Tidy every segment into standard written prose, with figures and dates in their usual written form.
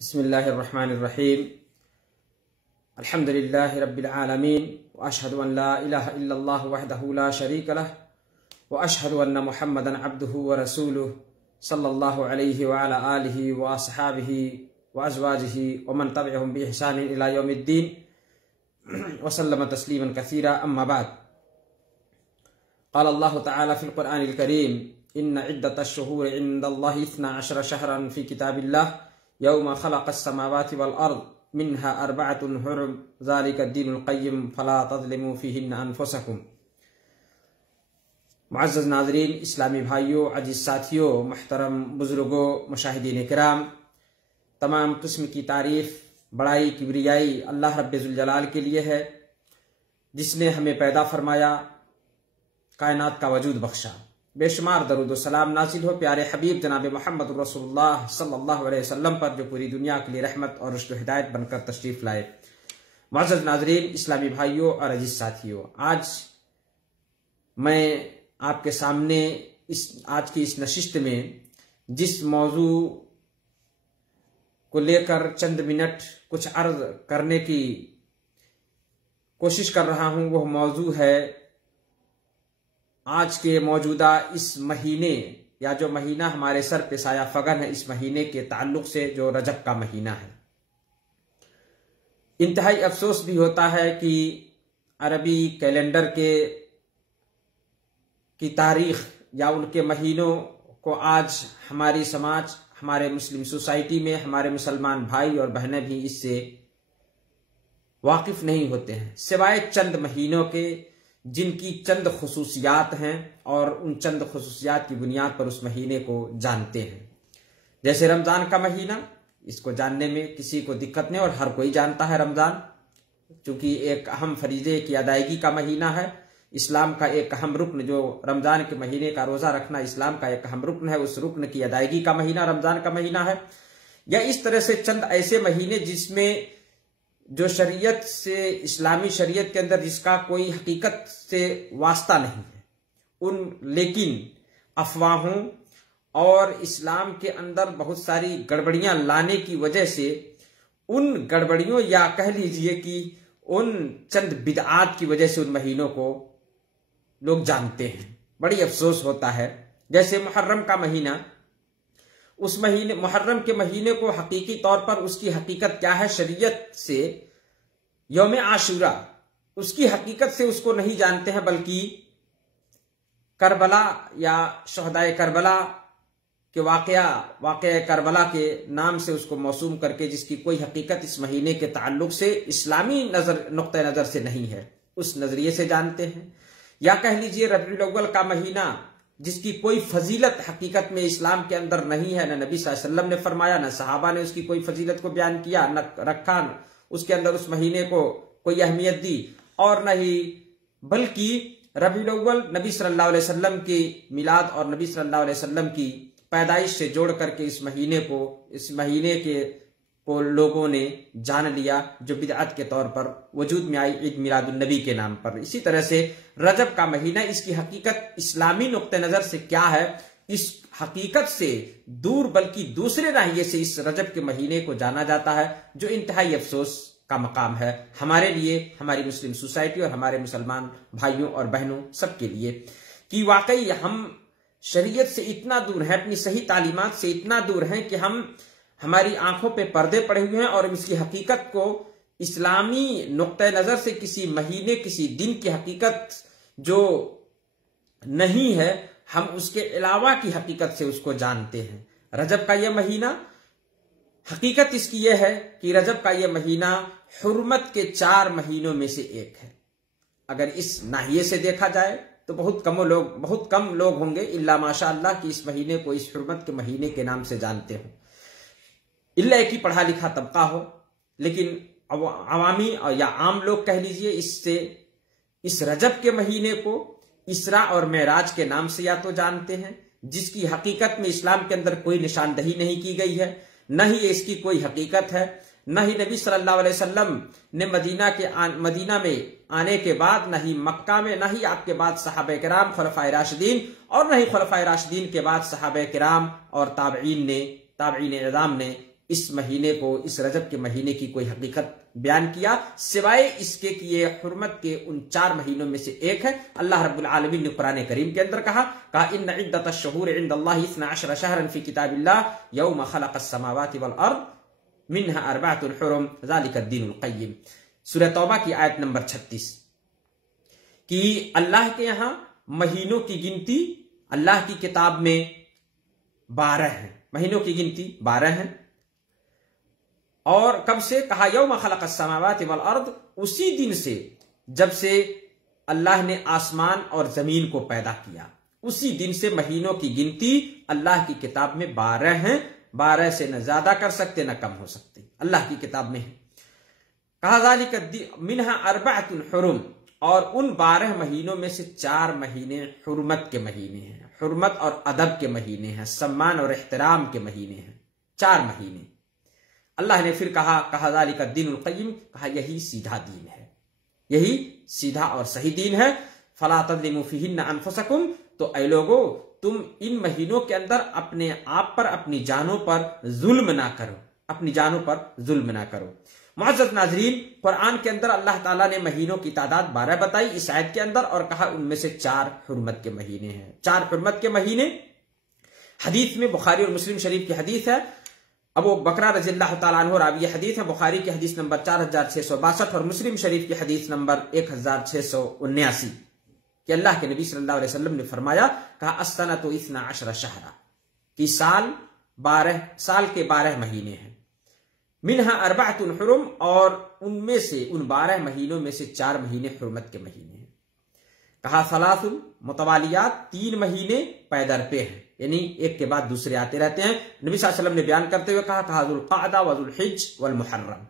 بسم الله الرحمن الرحيم. الحمد لله رب العالمين، وأشهد أن لا إله إلا الله وحده لا شريك له، وأشهد أن محمدا عبده ورسوله صلى الله عليه وعلى آله وأصحابه وأزواجه ومن تبعهم بإحسان إلى يوم الدين وسلم تسليما كثيرا. أما بعد، قال الله تعالى في القرآن الكريم: إن عدة الشهور عند الله 12 شهرا في كتاب الله يوم خلق السماوات والأرض منها 4 حرم ذلك الدين القيم فلا تظلموا فيهن أنفسكم. معزز ناظرین، اسلامی بھائیوں، عزیز ساتھیوں، محترم بزرگوں، مشاہدین کرام، تمام قسم کی تعریف، بڑائی، کبریائی اللہ رب ذوالجلال کے لیے ہے، جس نے ہمیں پیدا فرمایا، کائنات کا وجود بخشا. بے شمار درود و سلام نازل ہو پیارے حبیب جناب محمد رسول اللہ صلی اللہ علیہ وسلم پر، جو پوری دنیا کے لیے رحمت اور رشد و ہدایت بن کر تشریف لائے. معزز ناظرین، اسلامی بھائیوں اور عزیز ساتھیوں، آج میں آپ کے سامنے آج کی اس نشست میں جس موضوع کو لے کر چند منٹ کچھ عرض کرنے کی کوشش کر رہا ہوں، وہ موضوع ہے آج کے موجودہ اس مہینے، یا جو مہینہ ہمارے سر پہ سایہ فگن ہے، اس مہینے کے تعلق سے، جو رجب کا مہینہ ہے. انتہائی افسوس بھی ہوتا ہے کہ عربی کیلنڈر کی تاریخ یا ان کے مہینوں کو آج ہماری سماج، ہمارے مسلم سوسائٹی میں ہمارے مسلمان بھائی اور بہنیں بھی اس سے واقف نہیں ہوتے ہیں، سوائے چند مہینوں کے جن کی چند خصوصیات ہیں، اور ان چند خصوصیات کی بنیاد پر اس مہینے کو جانتے ہیں. جیسے رمضان کا مہینہ، اس کو جاننے میں کسی کو دقت نہیں، اور ہر کوئی جانتا ہے رمضان، چونکہ ایک اہم فریضے کی ادائیگی کا مہینہ ہے. اسلام کا ایک اہم رکن، جو رمضان کے مہینے کا روزہ رکھنا اسلام کا ایک اہم رکن ہے، اس رکن کی ادائیگی کا مہینہ رمضان کا مہینہ ہے. یا اس طرح سے چند ایسے مہینے جس میں جو شریعت سے، اسلامی شریعت کے اندر جس کا کوئی حقیقت سے واسطہ نہیں ہے، لیکن افواہوں اور اسلام کے اندر بہت ساری گڑبڑیاں لانے کی وجہ سے ان گڑبڑیوں، یا کہہ لیجئے کہ ان چند بدعات کی وجہ سے ان مہینوں کو لوگ جانتے ہیں. بڑی افسوس ہوتا ہے. جیسے محرم کا مہینہ، اس مہینے محرم کے مہینے کو حقیقی طور پر اس کی حقیقت کیا ہے شریعت سے، یوم عاشورہ، اس کی حقیقت سے اس کو نہیں جانتے ہیں، بلکہ کربلا یا شہدائے کربلا کے واقعہ کربلا کے نام سے اس کو موسوم کر کے، جس کی کوئی حقیقت اس مہینے کے تعلق سے اسلامی نقطہ نظر سے نہیں ہے، اس نظریے سے جانتے ہیں. یا کہہ لیجئے ربیع الاول کا مہینہ، جس کی کوئی فضیلت حقیقت میں اسلام کے اندر نہیں ہے، نہ نبی صلی اللہ علیہ وسلم نے فرمایا، نہ صحابہ نے اس کی کوئی فضیلت کو بیان کیا، نہ رکھا اس کے اندر اس مہینے کو کوئی اہمیت دی، اور نہ ہی بلکہ ربیع الاول نبی صلی اللہ علیہ وسلم کی میلاد اور نبی صلی اللہ علیہ وسلم کی پیدائش سے جوڑ کر کے اس مہینے کو لوگوں نے جان لیا، جو بدعت کے طور پر وجود میں آئی عید میلاد النبی کے نام پر. اسی طرح سے رجب کا مہینہ، اس کی حقیقت اسلامی نقطہ نظر سے کیا ہے، اس حقیقت سے دور بلکہ دوسرے ناحیے سے اس رجب کے مہینے کو جانا جاتا ہے، جو انتہائی افسوس کا مقام ہے ہمارے لیے، ہماری مسلم سوسائٹی اور ہمارے مسلمان بھائیوں اور بہنوں سب کے لیے، کہ واقعی ہم شریعت سے اتنا دور ہیں، اپنی صحیح تعلیمات سے اتنا دور ہیں کہ ہماری آنکھوں پہ پردے پڑے ہوئے ہیں، اور اس کی حقیقت کو اسلامی نقطہ نظر سے کسی مہینے، کسی دن کی حقیقت جو نہیں ہے، ہم اس کے علاوہ کی حقیقت سے اس کو جانتے ہیں. رجب کا یہ مہینہ، حقیقت اس کی یہ ہے کہ رجب کا یہ مہینہ حرمت کے 4 مہینوں میں سے ایک ہے. اگر اس ناحیے سے دیکھا جائے تو بہت کم لوگ ہوں گے، الا ماشاء اللہ، کہ اس مہینے کو اس حرمت کے مہینے کے نام سے جانتے ہوں، الا ایک ہی پڑھا لکھا طبقہ ہو. لیکن عوامی یا عام لوگ کہہ لیجئے اس رجب کے مہینے کو اسراء اور معراج کے نام سے یا تو جانتے ہیں، جس کی حقیقت میں اسلام کے اندر کوئی نشاندہی نہیں کی گئی ہے، نہ ہی اس کی کوئی حقیقت ہے، نہ ہی نبی صلی اللہ علیہ وسلم نے مدینہ میں آنے کے بعد، نہ ہی مکہ میں، نہ ہی آپ کے بعد صحابہ کرام خلفائے راشدین، اور نہ ہی خلفائے راشدین کے بعد صحابہ کرام اور تابعین اعظام نے اس مہینے کو، اس رجب کے مہینے کی کوئی حقیقت بیان کیا سوائے اس کے کہ یہ حرمت کے ان 4 مہینوں میں سے ایک ہے۔ اللہ رب العالمین نے قرآن کریم کے اندر کہا ان عدۃ الشہور عند اللہ 12 شہرا فی کتاب اللہ یوم خلق السماوات والارض منها 4 حرم ذلک الدین القیم۔ سورہ توبہ کی آیت نمبر 36 کہ اللہ کے یہاں مہینوں کی گنتی اللہ کی کتاب میں 12 ہیں، مہینوں کی گنتی 12 ہیں۔ اور کب سے؟ کہا یوم خلق السماوات والارض، اسی دن سے جب سے اللہ نے آسمان اور زمین کو پیدا کیا، اسی دن سے مہینوں کی گنتی اللہ کی کتاب میں 12 ہیں۔ 12 سے نہ زیادہ کر سکتے نہ کم ہو سکتے، اللہ کی کتاب میں ہے۔ کہا ذالک منها 4 حرم، اور ان 12 مہینوں میں سے 4 مہینے حرمت کے مہینے ہیں، حرمت اور ادب کے مہینے ہیں، سمان اور احترام کے مہینے ہیں، 4 مہینے۔ اللہ نے پھر کہا ذالک الدین القیم، کہا یہی سیدھا دین ہے، یہی سیدھا اور صحیح دین ہے۔ فلا تظلموا فیہن انفسکم، تو اے لوگو تم ان مہینوں کے اندر اپنے آپ پر، اپنی جانوں پر ظلم نہ کرو، اپنی جانوں پر ظلم نہ کرو۔ معزز ناظرین، قرآن کے اندر اللہ تعالیٰ نے مہینوں کی تعداد 12 بتائی اس آیت کے اندر، اور کہا ان میں سے 4 حرمت کے مہینے ہیں، 4 حرمت کے مہینے۔ حدیث میں بخاری اور مسلم شریف کی حدیث ہے، ابو بکرہ رضی اللہ تعالیٰ عنہ راوی حدیث ہے، بخاری کی حدیث نمبر 4662 اور مسلم شریف کی حدیث نمبر 1679 کہ اللہ کے نبی صلی اللہ علیہ وسلم نے فرمایا، کہا السنۃ 12 شہرا، کہ سال کے 12 مہینے ہیں، منها 4 حرم، اور ان میں سے ان 12 مہینوں میں سے 4 مہینے حرمت کے مہینے ہیں۔ کہا 3 متوالیات، 3 مہینے پے در پہ ہیں، یعنی ایک کے بعد دوسرے آتے رہتے ہیں۔ نبی صلی اللہ علیہ وسلم نے بیان کرتے ہوئے کہا ذوالقعدہ وذوالحج والمحرم،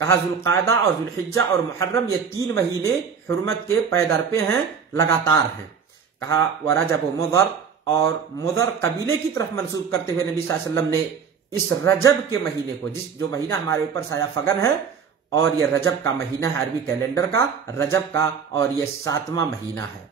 کہا ذوالقعدہ اور ذوالحجہ اور محرم یہ 3 مہینے حرمت کے پے در پہ ہیں، لگاتار ہیں۔ کہا ورجب و مضر، اور مضر قبیلے کی طرف منسوب کرتے ہوئے نبی صلی اللہ علیہ وسلم نے اس رجب کے مہینے کو، جو مہینہ ہمارے اوپر سایہ فگن ہے، اور یہ رجب کا مہینہ ہے عربی کیلنڈر کا، رجب کا، اور یہ 7واں مہینہ ہے،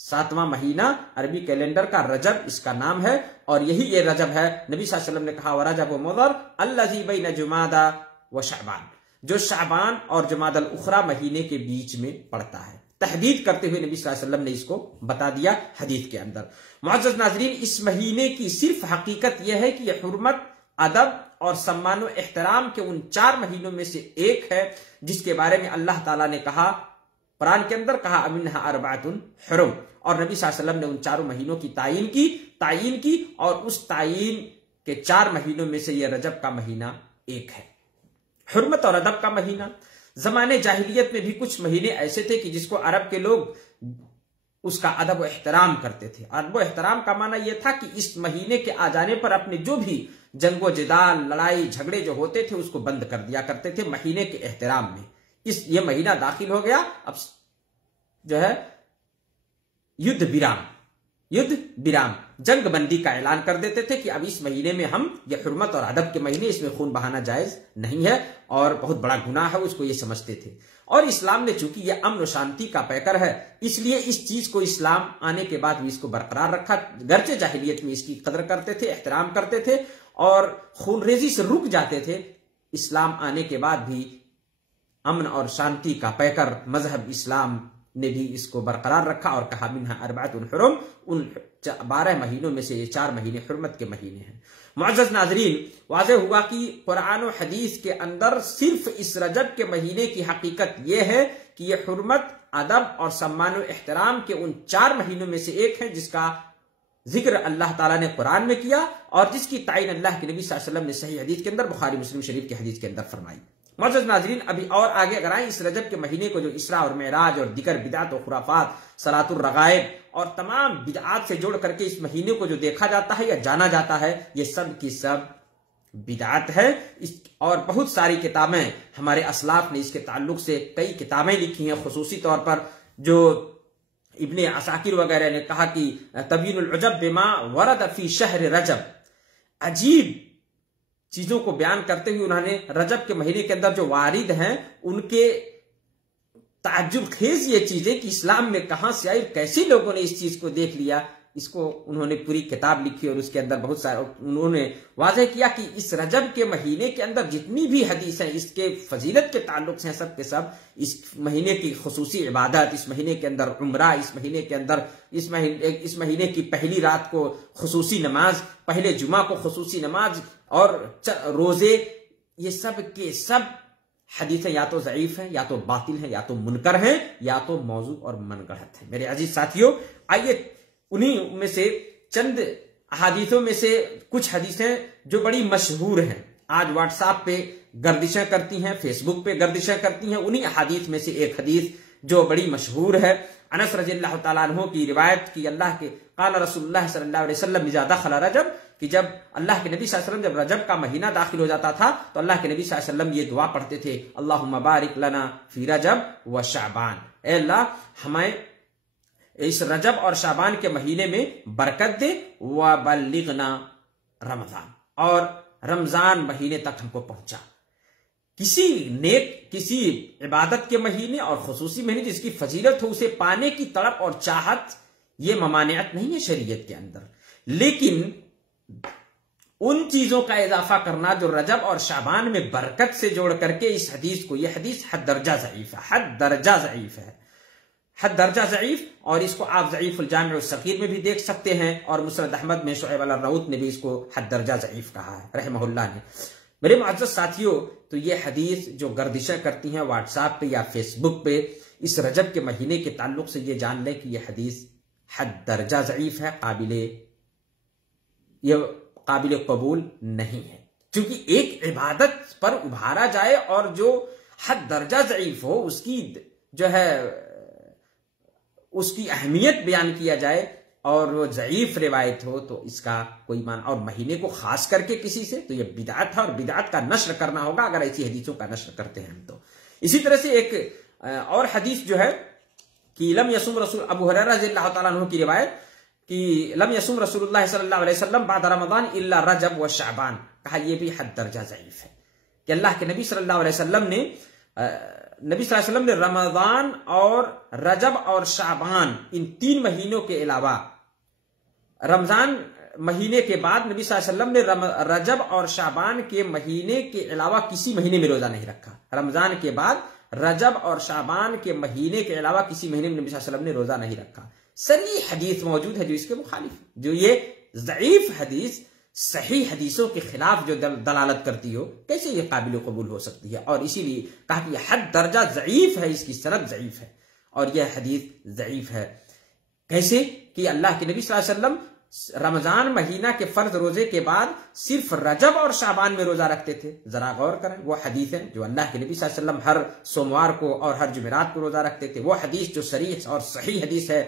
7واں مہینہ عربی کیلنڈر کا رجب اس کا نام ہے، اور یہی یہ رجب ہے۔ نبی صلی اللہ علیہ وسلم نے کہا ورجب و مضر الذی بین جمادی و شعبان، جو شعبان اور جمادی الاخری مہینے کے بیچ میں پڑتا ہے۔ تحدید کرتے ہوئے نبی صلی اللہ علیہ وسلم نے اس کو بتا دیا حدیث کے اندر۔ معزز ناظرین، اس مہینے کی صرف حقیقت یہ ہے کہ یہ حرمت، ادب اور سمان و احترام کے ان 4 مہینوں میں سے ایک ہے، جس کے بارے میں اللہ تعالیٰ نے کہا قرآن کے اندر، کہا منها 4 حرم، اور نبی صلی اللہ علیہ وسلم نے ان 4 مہینوں کی تعیین کی، اور اس تعیین کے 4 مہینوں میں سے یہ رجب کا مہینہ ایک ہے، حرمت اور ادب کا مہینہ۔ زمانے جاہلیت میں بھی کچھ مہینے ایسے تھے کہ جس کو عرب کے لوگ اس کا ادب و احترام کرتے تھے۔ ادب و احترام کا معنی یہ تھا کہ اس مہینے کے آ جانے پر اپنے جو بھی جنگ و جدال، لڑائی جھگڑے جو ہوتے تھے اس کو بند کر دیا کرتے تھے مہینے کے احترام میں۔ یہ مہینہ داخل ہو گیا، اب جو ہے یدھ برام، جنگ بندی کا اعلان کر دیتے تھے کہ اب اس مہینے میں ہم، یہ حرمت اور ادب کے مہینے، اس میں خون بہانا جائز نہیں ہے اور بہت بڑا گناہ ہے، اس کو یہ سمجھتے تھے۔ اور اسلام نے چونکہ یہ امن و شانتی کا پیکر ہے، اس لیے اس چیز کو اسلام آنے کے بعد بھی اس کو برقرار رکھا، گرچہ جاہلیت میں اس کی قدر کرتے تھے، احترام کرتے تھے اور خون ریزی سے رک جاتے تھے، اسلام آنے کے بعد بھی امن اور شانتی کا پیکر مذہب اسلام نے بھی اس کو برقرار رکھا اور کہا منها 4 حرم، ان 12 مہینوں میں سے یہ 4 مہینے حرمت کے مہینے ہیں۔ معزز ناظرین، واضح ہوا کہ قرآن و حدیث کے اندر صرف اس رجب کے مہینے کی حقیقت یہ ہے کہ یہ حرمت، ادب اور سمان و احترام کے ان 4 مہینوں میں سے ایک ہے، جس کا ذکر اللہ تعالیٰ نے قرآن میں کیا اور جس کی تعین اللہ کے نبی صلی اللہ علیہ وسلم نے صحیح حدیث کے اندر، بخاری مسلم شریف کی حدیث کے اندر فرمائی۔ معزز ناظرین، ابھی اور آگے اگر آئیں، اس رجب کے مہینے کو جو اسراء اور معراج اور دیگر بدعات و خرافات، صلاۃ الرغائب اور تمام بدعات سے جوڑ کر کے اس مہینے کو جو دیکھا جاتا ہے یا جانا جاتا ہے، یہ سب کی سب بدعات ہے۔ اور بہت ساری کتابیں ہمارے اسلاف نے اس کے تعلق سے کئی کتابیں لکھی ہیں، خصوصی طور پر جو ابن عساکر وغیرہ نے کہا کہ تبیین العجب بما ورد فی شہر رجب، عجیب چیزوں کو بیان کرتے ہوئے انہوں نے رجب کے مہینے کے اندر جو وارد ہیں ان کے تعجب خیز یہ چیزیں کہ اسلام میں کہاں سے آئی، کیسے لوگوں نے اس چیز کو دیکھ لیا، اس کو انہوں نے پوری کتاب لکھی اور اس کے اندر بہت سارے انہوں نے واضح کیا کہ اس رجب کے مہینے کے اندر جتنی بھی حدیث ہیں اس کے فضیلت کے تعلق سے سب کے سب اس مہینے کی خصوصی عبادت، اس مہینے کے اندر عمرہ، اس مہینے کے اندر اس مہینے کی پہلی رات کو خصوصی نماز، پہلے جمعہ کو خصوصی نماز اور روزے، یہ سب کے سب حدیثیں یا تو ضعیف ہیں، یا تو باطل ہیں، یا تو منکر ہیں، یا تو موضوع اور من گڑھت ہیں۔ میرے عزیز ساتھیوں، آئیے انہی میں سے چند احادیثوں میں سے کچھ حدیثیں جو بڑی مشہور ہیں، آج واٹس ایپ پہ گردشیں کرتی ہیں، فیس بک پہ گردشیں کرتی ہیں، انہی احادیث میں سے ایک حدیث جو بڑی مشہور ہے، انس رضی اللہ تعالیٰ عنہ کی روایت کی، اللہ کے قال رسول اللہ صلی اللہ علیہ وسلم اذا دخل رجب، کہ جب اللہ کے نبی صلی اللہ علیہ وسلم جب رجب کا مہینہ داخل ہو جاتا تھا تو اللہ کے نبی صلی اللہ علیہ وسلم یہ دعا پڑھتے تھے، اللہم بارک لنا فی رجب و شعبان، اے اللہ ہمیں اس رجب اور شعبان کے مہینے میں برکت دے، وبلغنا رمضان، اور رمضان مہینے تک ہم کو پہنچا۔ کسی عبادت کے مہینے اور خصوصی مہینے جس کی فضیلت ہو اسے پانے کی تڑپ اور چاہت، یہ ممانعت نہیں ہے شریعت کے اندر، لیکن ان چیزوں کا اضافہ کرنا جو رجب اور شعبان میں برکت سے جوڑ کر کے اس حدیث کو، یہ حدیث حد درجہ ضعیف ہے، حد درجہ ضعیف، اور اس کو آپ ضعیف الجامع الصغیر میں بھی دیکھ سکتے ہیں، اور مسند احمد میں شعیب الارناؤت نے بھی اس کو حد درجہ ضعیف کہا ہے رحمہ اللہ نے۔ میرے معزز ساتھیوں، تو یہ حدیث جو گردشیں کرتی ہیں واٹس ایپ پہ یا فیس بک پہ اس رجب کے مہینے کے تعلق سے، یہ جان لیں کہ یہ حدیث حد درجہ ضعیف ہے، قابل قبول نہیں ہے، کیونکہ ایک عبادت پر ابھارا جائے اور جو حد درجہ ضعیف ہو اس کی جو ہے اس کی اہمیت بیان کیا جائے اور وہ ضعیف روایت ہو تو اس کا کوئی معنی، اور مہینے کو خاص کر کے کسی سے، تو یہ بدعت ہے، اور بدعت کا نشر کرنا ہوگا اگر ایسی حدیثوں کا نشر کرتے ہیں ہم تو۔ اسی طرح سے ایک اور حدیث جو ہے کہ لم یصم رسول ابو ہریرہ رضی اللہ تعالیٰ عنہ کی روایت کہ لم یصم رسول اللہ صلی اللہ علیہ وسلم بعد رمضان الا رجب و شعبان، کہا یہ بھی حد درجہ ضعیف ہے کہ اللہ کے نبی صلی اللہ علیہ وسلم نے رمضان اور رجب اور شعبان ان تین مہینوں کے علاوہ، رمضان مہینے کے بعد نبی صلی اللہ علیہ وسلم نے رجب اور شعبان کے مہینے کے علاوہ کسی مہینے میں روزہ نہیں رکھا۔ رمضان کے بعد رجب اور شعبان کے مہینے کے علاوہ کسی مہینے میں نبی صلی اللہ علیہ وسلم نے روزہ نہیں رکھا۔ صریح حدیث موجود ہے جو اس کے مخالف، جو یہ ضعیف حدیث صحیح حدیثوں کے خلاف جو دلالت کرتی ہو، کیسے یہ قابل قبول ہو سکتی ہے؟ اور اسی لیے کہا کہ یہ حد درجہ ضعیف ہے، اس کی سند ضعیف ہے، اور یہ حدیث ضعیف ہے۔ کیسے کہ اللہ کے نبی صلی اللہ علیہ وسلم رمضان مہینہ کے فرض روزے کے بعد صرف رجب اور شعبان میں روزہ رکھتے تھے۔ ذرا غور کریں، وہ حدیث ہے جو اللہ کے نبی صلی اللہ علیہ وسلم ہر سوموار کو اور ہر جمعرات کو روزہ رکھتے تھے، وہ حدیث جو صریح اور صحیح حدیث ہے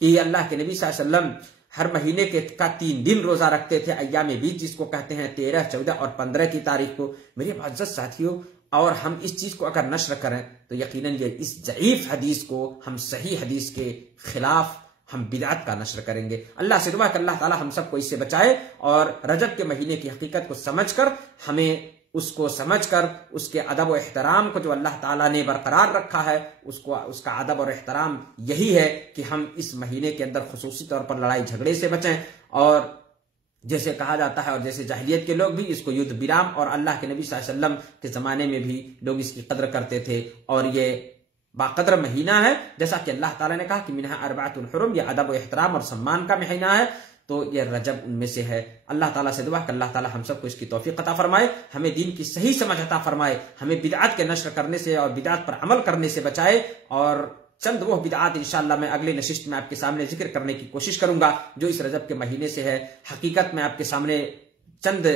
کہ اللہ کے نبی صلی اللہ علیہ وسلم ہر مہینے کا 3 دن روزہ رکھتے تھے، ایام بیج جس کو کہتے ہیں، 13، 14 اور 15 کی تاریخ کو۔ میرے معزز ساتھیوں، اور ہم اس چیز کو اگر نشر کریں تو یقیناً یہ اس ضعیف حدیث کو ہم صحیح حدیث کے خلاف ہم بدعت کا نشر کریں گے۔ اللہ سے دعا کہ اللہ تعالی ہم سب کو اس سے بچائے، اور رجب کے مہینے کی حقیقت کو سمجھ کر ہمیں اس کو سمجھ کر اس کے ادب و احترام کو جو اللہ تعالیٰ نے برقرار رکھا ہے، اس کا ادب اور احترام یہی ہے کہ ہم اس مہینے کے اندر خصوصی طور پر لڑائی جھگڑے سے بچیں، اور جیسے کہا جاتا ہے اور جیسے جاہلیت کے لوگ بھی اس کو یدھ برام، اور اللہ کے نبی صلی اللہ علیہ وسلم کے زمانے میں بھی لوگ اس کی قدر کرتے تھے، اور یہ باقدر مہینہ ہے، جیسا کہ اللہ تعالیٰ نے کہا کہ منہا اربعۃ حرم، یہ ادب و احترام اور سمان کا مہینہ ہے، تو یہ رجب ان میں سے ہے۔ اللہ تعالیٰ سے دعا کہ اللہ تعالیٰ ہم سب کو اس کی توفیق عطا فرمائے، ہمیں دین کی صحیح سمجھ عطا فرمائے، ہمیں بدعات کے نشر کرنے سے اور بدعات پر عمل کرنے سے بچائے، اور چند وہ بدعات انشاءاللہ میں اگلے نشست میں آپ کے سامنے ذکر کرنے کی کوشش کروں گا جو اس رجب کے مہینے سے ہے۔ حقیقت میں آپ کے سامنے چند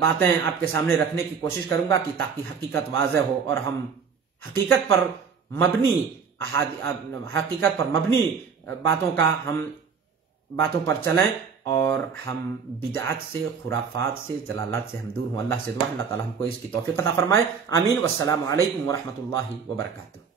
باتیں آپ کے سامنے رکھنے کی کوشش کروں گا کہ تاکہ حقیقت واضح ہو، اور ہم حقیقت پر مبنی باتوں پر چلیں، اور ہم بدعات سے، خرافات سے، ضلالات سے ہم دور ہوں۔ اللہ سے دعا اللہ تعالی ہم کو اس کی توفیق عطا فرمائے، آمین۔ والسلام علیکم ورحمۃ اللہ وبرکاتہ۔